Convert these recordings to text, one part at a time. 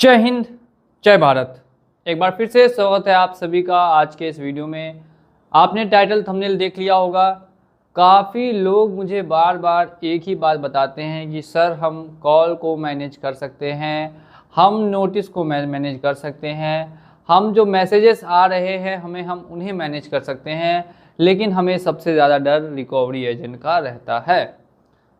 जय हिंद, जय भारत। एक बार फिर से स्वागत है आप सभी का आज के इस वीडियो में। आपने टाइटल थंबनेल देख लिया होगा। काफ़ी लोग मुझे बार बार एक ही बात बताते हैं कि सर हम कॉल को मैनेज कर सकते हैं, हम नोटिस को मैनेज कर सकते हैं, हम जो मैसेजेस आ रहे हैं हम उन्हें मैनेज कर सकते हैं, लेकिन हमें सबसे ज़्यादा डर रिकवरी एजेंट का रहता है।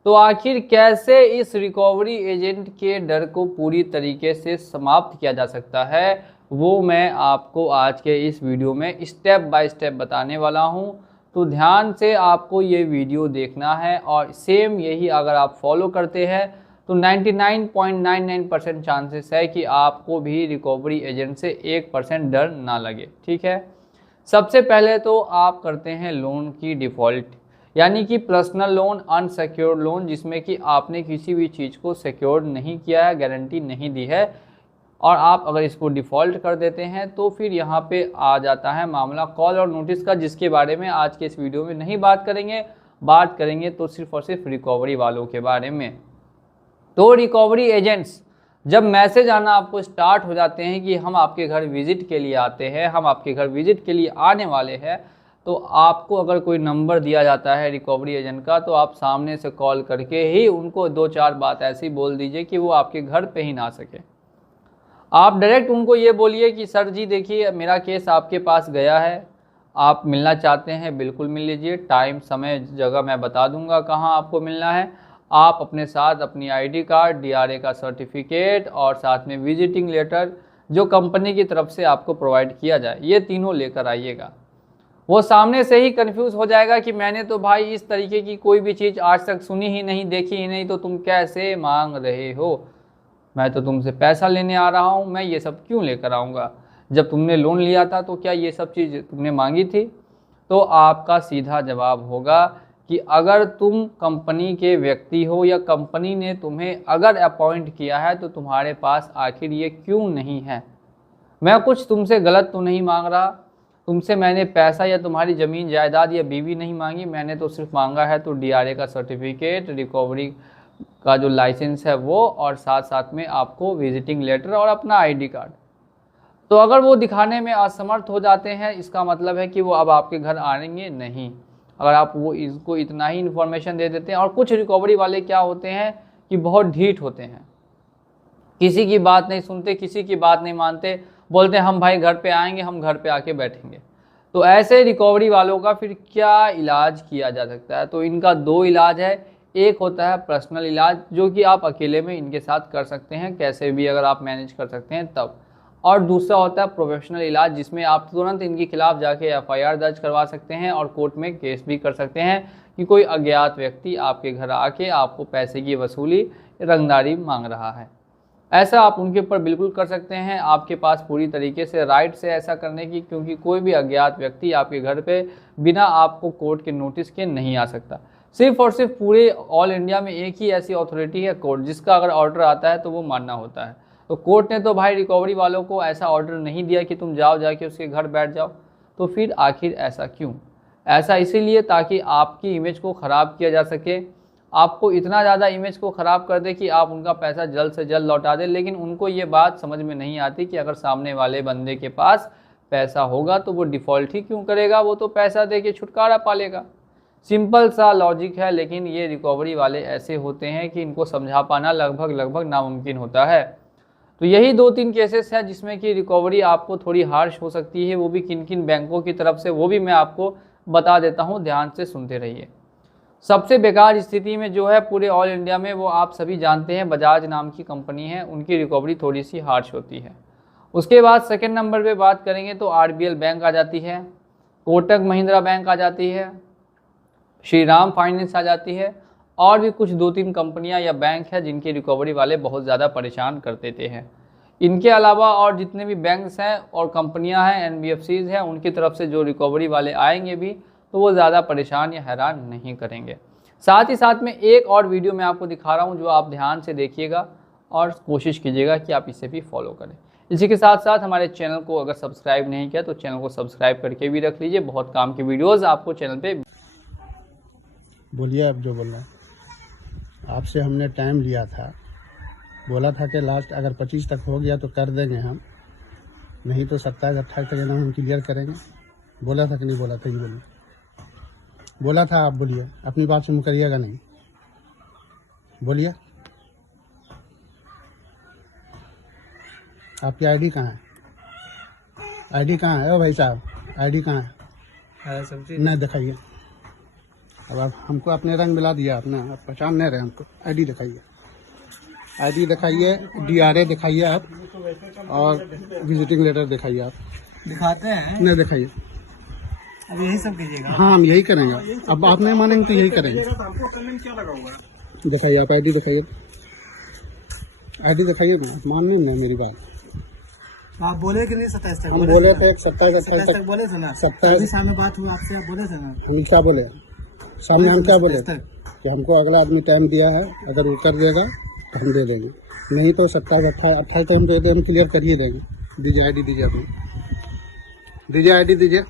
तो आखिर कैसे इस रिकवरी एजेंट के डर को पूरी तरीके से समाप्त किया जा सकता है, वो मैं आपको आज के इस वीडियो में स्टेप बाय स्टेप बताने वाला हूं। तो ध्यान से आपको ये वीडियो देखना है और सेम यही अगर आप फॉलो करते हैं तो 99.99% चांसेस है कि आपको भी रिकवरी एजेंट से 1% डर ना लगे। ठीक है, सबसे पहले तो आप करते हैं लोन की डिफ़ॉल्ट, यानी कि पर्सनल लोन, अनसिक्योर्ड लोन, जिसमें कि आपने किसी भी चीज़ को सिक्योर्ड नहीं किया है, गारंटी नहीं दी है, और आप अगर इसको डिफ़ॉल्ट कर देते हैं तो फिर यहाँ पे आ जाता है मामला कॉल और नोटिस का, जिसके बारे में आज के इस वीडियो में नहीं बात करेंगे तो सिर्फ और सिर्फ रिकवरी वालों के बारे में। तो रिकवरी एजेंट्स जब मैसेज आना आपको स्टार्ट हो जाते हैं कि हम आपके घर विजिट के लिए आते हैं, हम आपके घर विजिट के लिए आने वाले हैं, तो आपको अगर कोई नंबर दिया जाता है रिकवरी एजेंट का, तो आप सामने से कॉल करके ही उनको 2-4 बात ऐसी बोल दीजिए कि वो आपके घर पे ही ना आ सके। आप डायरेक्ट उनको ये बोलिए कि सर जी देखिए मेरा केस आपके पास गया है, आप मिलना चाहते हैं, बिल्कुल मिल लीजिए, टाइम समय जगह मैं बता दूंगा कहाँ आपको मिलना है। आप अपने साथ अपनी आईडी कार्ड, डीआरए का सर्टिफिकेट और साथ में विजिटिंग लेटर जो कंपनी की तरफ से आपको प्रोवाइड किया जाए, ये तीनों लेकर आइएगा। वो सामने से ही कंफ्यूज हो जाएगा कि मैंने तो भाई इस तरीके की कोई भी चीज़ आज तक सुनी ही नहीं, देखी ही नहीं, तो तुम कैसे मांग रहे हो? मैं तो तुमसे पैसा लेने आ रहा हूँ, मैं ये सब क्यों लेकर आऊँगा? जब तुमने लोन लिया था तो क्या ये सब चीज़ तुमने मांगी थी? तो आपका सीधा जवाब होगा कि अगर तुम कंपनी के व्यक्ति हो या कंपनी ने तुम्हें अगर अपॉइंट किया है तो तुम्हारे पास आखिर ये क्यों नहीं है? मैं कुछ तुमसे गलत तो नहीं मांग रहा, तुमसे मैंने पैसा या तुम्हारी ज़मीन जायदाद या बीवी नहीं मांगी, मैंने तो सिर्फ मांगा है तो डीआरए का सर्टिफिकेट, रिकवरी का जो लाइसेंस है वो, और साथ साथ में आपको विजिटिंग लेटर और अपना आईडी कार्ड। तो अगर वो दिखाने में असमर्थ हो जाते हैं, इसका मतलब है कि वो अब आपके घर आएंगे नहीं। अगर आप वो इसको इतना ही इन्फॉर्मेशन दे देते हैं। और कुछ रिकवरी वाले क्या होते हैं कि बहुत ढीठ होते हैं, किसी की बात नहीं सुनते, किसी की बात नहीं मानते, बोलते हैं हम भाई घर पे आएंगे, हम घर पे आके बैठेंगे। तो ऐसे रिकवरी वालों का फिर क्या इलाज किया जा सकता है? तो इनका 2 इलाज है। एक होता है पर्सनल इलाज, जो कि आप अकेले में इनके साथ कर सकते हैं, कैसे भी अगर आप मैनेज कर सकते हैं तब। और दूसरा होता है प्रोफेशनल इलाज, जिसमें आप तुरंत इनके खिलाफ जाके एफआईआर दर्ज करवा सकते हैं और कोर्ट में केस भी कर सकते हैं कि कोई अज्ञात व्यक्ति आपके घर आके आपको पैसे की वसूली, रंगदारी मांग रहा है। ऐसा आप उनके ऊपर बिल्कुल कर सकते हैं, आपके पास पूरी तरीके से राइट से ऐसा करने की, क्योंकि कोई भी अज्ञात व्यक्ति आपके घर पे बिना आपको कोर्ट के नोटिस के नहीं आ सकता। सिर्फ और सिर्फ पूरे ऑल इंडिया में एक ही ऐसी अथॉरिटी है कोर्ट, जिसका अगर ऑर्डर आता है तो वो मानना होता है। तो कोर्ट ने तो भाई रिकवरी वालों को ऐसा ऑर्डर नहीं दिया कि तुम जाओ जाके उसके घर बैठ जाओ। तो फिर आखिर ऐसा क्यों? ऐसा इसीलिए ताकि आपकी इमेज को ख़राब किया जा सके, आपको इतना ज़्यादा इमेज को ख़राब कर दे कि आप उनका पैसा जल्द से जल्द लौटा दें। लेकिन उनको ये बात समझ में नहीं आती कि अगर सामने वाले बंदे के पास पैसा होगा तो वो डिफ़ॉल्ट ही क्यों करेगा, वो तो पैसा दे के छुटकारा पा लेगा। सिंपल सा लॉजिक है, लेकिन ये रिकवरी वाले ऐसे होते हैं कि इनको समझा पाना लगभग नामुमकिन होता है। तो यही 2-3 केसेस हैं जिसमें कि रिकवरी आपको थोड़ी हार्श हो सकती है, वो भी किन किन बैंकों की तरफ से, वो भी मैं आपको बता देता हूँ, ध्यान से सुनते रहिए। सबसे बेकार स्थिति में जो है पूरे ऑल इंडिया में, वो आप सभी जानते हैं, बजाज नाम की कंपनी है, उनकी रिकवरी थोड़ी सी हार्श होती है। उसके बाद सेकंड नंबर पे बात करेंगे तो आरबीएल बैंक आ जाती है, कोटक महिंद्रा बैंक आ जाती है, श्रीराम फाइनेंस आ जाती है, और भी कुछ 2-3 कंपनियां या बैंक है जिनकी रिकवरी वाले बहुत ज़्यादा परेशान कर देते हैं। इनके अलावा और जितने भी बैंक्स हैं और कंपनियां हैं, एनबीएफसीज हैं, उनकी तरफ से जो रिकवरी वाले आएंगे भी तो वो ज़्यादा परेशान या हैरान नहीं करेंगे। साथ ही साथ में एक और वीडियो मैं आपको दिखा रहा हूँ, जो आप ध्यान से देखिएगा और कोशिश कीजिएगा कि आप इसे भी फॉलो करें। इसी के साथ साथ हमारे चैनल को अगर सब्सक्राइब नहीं किया तो चैनल को सब्सक्राइब करके भी रख लीजिए, बहुत काम की वीडियोज़ आपको चैनल पर। बोलिए, आप जो बोल रहे हैं। आपसे हमने टाइम लिया था बोला था कि लास्ट अगर 25 तक हो गया तो कर देंगे हम, नहीं तो 27-28 तक एकदम हम क्लियर करेंगे। बोला था कि नहीं बोला था, ये बोलिए। बोला था, आप बोलिए, अपनी बात से मुकरिएगा नहीं, बोलिए। आपकी आईडी कहाँ है? आईडी कहाँ है? ओ भाई साहब, आईडी कहाँ है? नहीं दिखाइए। अब आप हमको अपने रंग मिला दिया आपने, आप पहचान नहीं रहे हमको। आईडी दिखाइए, आईडी दिखाइए, DRA दिखाइए आप, और विजिटिंग लेटर दिखाइए आप। दिखाते हैं, नहीं दिखाइए। अब यही सब कीजिएगा। हाँ, हम यही करेंगे। अब आप नहीं मानेंगे तो यही करेंगे। दिखाइए आप, आईडी दिखाइए, आईडी दिखाइए ना। आप मान नहीं मेरी बात। आप बोले कि नहीं 27 तक? हम बोले थे 27 तक बोले थे ना। 27 सामने बात हुआ आपसे, आप बोले थे ना। हम क्या बोले सामने? हम क्या बोले कि हमको अगला आदमी टाइम दिया है, अगर वो कर देगा तो हम दे देंगे, नहीं तो 27-28 तो हम दे दें, हम क्लियर कर ही देंगे। दीजिए आईडी, दीजिए अपनी, दीजिए आईडी, दीजिए।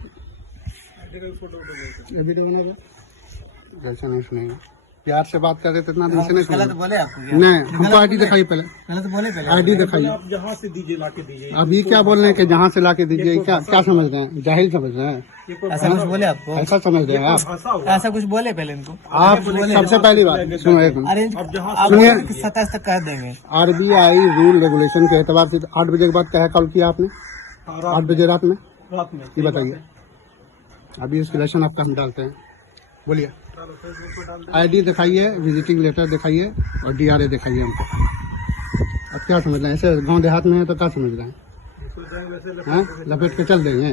वीडियो बना दो। जैसे नहीं सुनेगा, प्यार से बात कर रहे थे, इतना दिन से नहीं सुना। गलत बोले आपको? नहीं, हमको आईडी दिखाइए पहले। गलत बोले पहले? आईडी दिखाइए। आप जहाँ से दीजिए लाके दीजिए। अभी क्या बोल रहे हैं कि जहाँ से लाके दीजिए? क्या क्या समझ रहे हैं? जाहिल समझ रहे हैं? ऐसा कुछ बोले आपको? ऐसा समझ रहे हैं आप? भाषा हुआ। ऐसा कुछ बोले पहले इनको? आप सबसे पहली बात सुनो, एक मिनट। अरेंज अब जहाँ आप सुनिए। 27 तक कर देंगे। RBI रूल रेगुलेशन के एतबार से 8 बजे के बाद क्या कॉल किया आपने? 8 बजे रात में, रात में ये बताइए। अभी स्केलेशन आपका हम डालते हैं, बोलिए। आईडी दिखाइए, विजिटिंग लेटर दिखाइए, और DRA दिखाइए हमको। अब क्या समझ रहे हैं? ऐसे गांव देहात में है तो क्या समझ रहे हैं? लपेट के चल देंगे?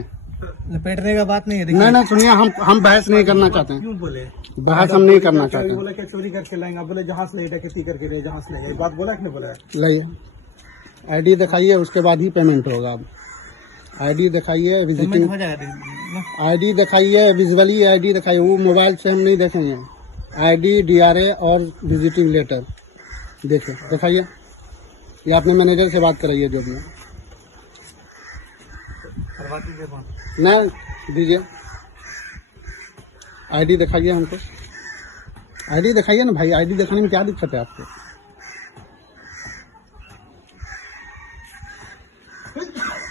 लपेटने का बात नहीं है। नहीं नहीं, सुनिए, हम बहस नहीं करना चाहते हैं, क्यों बोले? बहस हम नहीं करना चाहते हैं। बोले कि चोरी करके लाएंगे, बोले जहाँ से डकैती करके ले, जहाँ से ले। बात बोला कि नहीं बोला? लाइए, आईडी दिखाइए, उसके बाद ही पेमेंट होगा। अब आईडी दिखाइए, विजिटिंग हो जाएगा। आईडी दिखाइए, विजुअली आईडी दिखाइए, वो मोबाइल से हम नहीं देखेंगे। आईडी, DRA और विजिटिंग लेटर देखिए, दिखाइए। ये अपने मैनेजर से बात कराइए जो भी है। नहीं दीजिए, आईडी दिखाइए हमको, आईडी दिखाइए ना भाई। आईडी दिखाने में क्या दिक्कत है आपको?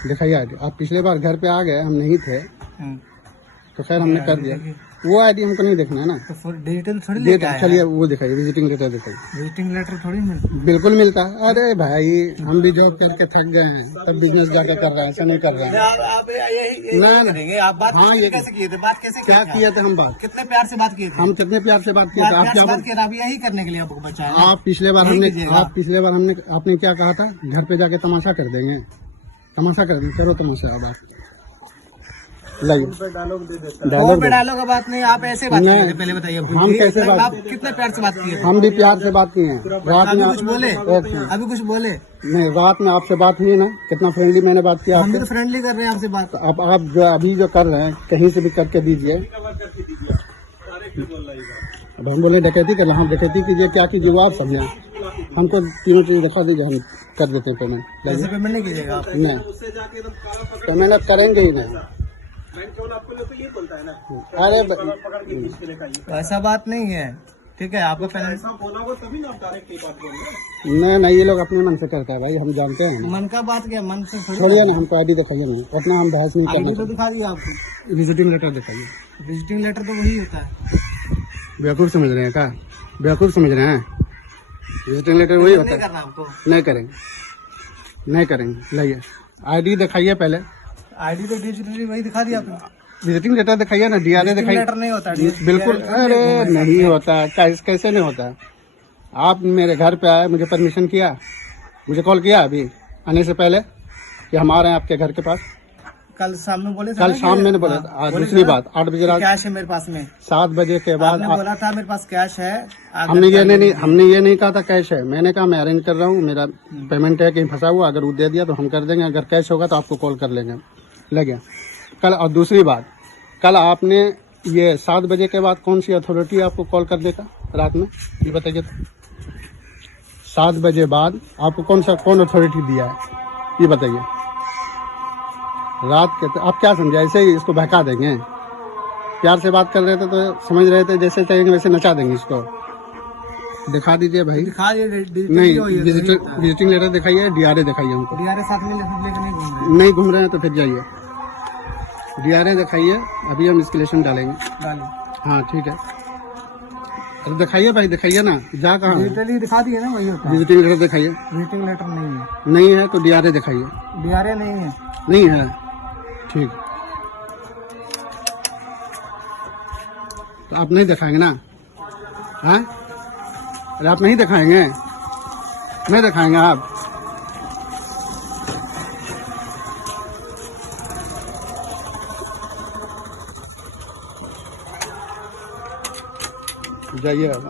दिखाइए आईडी। आप पिछले बार घर पे आ गए, हम नहीं थे, तो खैर हमने कर दिया। वो आईडी हमको नहीं देखना है ना, तो डिजिटल थोड़ी ये लेके आए हैं। चलिए वो दिखाइए, विजिटिंग लेटर दिखाइए। विजिटिंग लेटर थोड़ी मिलता है। बिल्कुल मिलता है। अरे भाई, हम भी जॉब करके थक गए हैं, तब बिजनेस जाकर कर रहे हैं, ऐसा नहीं कर रहे हैं। आप यही ना, ना। करेंगे। आप बात हाँ, ये कैसे किए थे? बात कैसे क्या किए थे हम? बात कितने प्यार से बात किए थे? हम कितने प्यार से बात किए थे? आप प्यार क्या से बात किए थे? आप यही करने के लिए आपको बचा है। आप पिछले बार हमने आपने क्या कहा था? घर पे जाके तमाशा कर देंगे, तमाशा कर देंगे। करो तमाशा। अब आप लाइए डायलॉग दे देता फोन डायलॉग पे डालो का बात नहीं। आप ऐसे बात किए थे पहले, बताइए। हम कैसे बात- आप कितने प्यार से बात किए थे? हम भी प्यार से बात किए हैं। रात अभी में कुछ बोले? एक मिनट। अभी कुछ बोले? नहीं, रात में आपसे बात हुई ना, कितना फ्रेंडली मैंने बात किया हम भी आपसे। तो फ्रेंडली कर रहे हैं आपसे बात। तो अब आप जो अभी जो कर रहे हैं, कहीं से भी करके दीजिए। अब हम बोले डकैती कर रहे हैं, हम डकैती कीजिए, क्या कीजिए वो आप समझे। हमको तीनों चीज दिखा दीजिए, हम कर देते हैं पेमेंट। ऐसे पेमेंट नहीं कीजिएगा आप? नहीं, पेमेंट अब करेंगे ही नहीं। आपको तो ये बोलता है ना, अरे पकड़ के खींच के लेकर आइए। ऐसा बात नहीं है, ठीक है? आपका पहले ऐसा बोला हो तभी ना आप डायरेक्ट ये बात बोल रहे। नहीं, ये लोग अपने मन से करता है भाई, हम जानते हैं ना। मन का बात क्या, मन से थोड़ी। छोड़िए ना, हमको आईडी दिखाइए नहीं, उतना हम बहस नहीं आईडी तो करना। दिखा दिया आपको। विजिटिंग लेटर दिखाइए। विजिटिंग लेटर तो वही होता है। बेवकूफ़ समझ रहे हैं क्या? बेवकूफ़ समझ रहे हैं? विजिटिंग लेटर वही होता नहीं है। करना आपको। नहीं करेंगे, नहीं करेंगे। लाइए, आईडी दिखाइए पहले। आईडी तो डिजिटली वही दिखा दिया आपने। विजिटिंग लेटर दिखाइए ना, DRA दिखाइए। लेटर नहीं होता। बिल्कुल, अरे नहीं होता, कैसे नहीं होता? आप मेरे घर पे आए, मुझे परमिशन किया, मुझे कॉल किया अभी आने से पहले कि हम आ रहे हैं आपके घर के पास। कल शाम में बोले थे कल ना शाम कि- मैंने बोला हाँ, था। बोले दूसरी थे ना बात, 8 बजे रात, कैश है मेरे पास में। 7 बजे के बाद आपने बोला था मेरे पास कैश है। हमने ये नहीं कहा था कैश है। मैंने कहा मैं अरेंज कर रहा हूँ, मेरा पेमेंट है कहीं फंसा हुआ, अगर वो दे दिया तो हम कर देंगे, अगर कैश होगा तो आपको कॉल कर लेंगे। लगे कल। और दूसरी बात, कल आपने ये 7 बजे के बाद कौन सी अथॉरिटी आपको कॉल कर देगा रात में, ये बताइए तो। 7 बजे बाद आपको कौन अथॉरिटी दिया है, ये बताइए। रात के आप क्या समझे? ऐसे ही इसको बहका देंगे? प्यार से बात कर रहे थे तो समझ रहे थे जैसे चाहेंगे वैसे नचा देंगे इसको। दिखा दीजिए भाई। दिखा ये नहीं, विजिटिंग लेटर दिखाइए, डीआरए दिखाइए हमको। डीआरए साथ में लेकर नहीं घूम रहे नहीं घूम रहे हैं तो फिर जाइए, डीआरए दिखाइए, अभी हम इंस्टॉलेशन डालेंगे। डालिए। हाँ ठीक है, अरे दिखाइए भाई, दिखाइए ना, जा कहाँ है? डिजिटली दिखा दिए ना, वही होता है। विजिटिंग लेटर दिखाइए। विजिटिंग लेटर नहीं है, नहीं है तो डीआरए दिखाइए। डीआरए नहीं है। नहीं है, ठीक, तो आप नहीं दिखाएंगे ना? हाँ, अरे आप नहीं दिखाएंगे, नहीं दिखाएंगे आप? जाइए आप,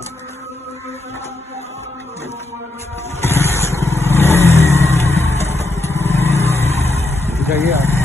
जाइए आप।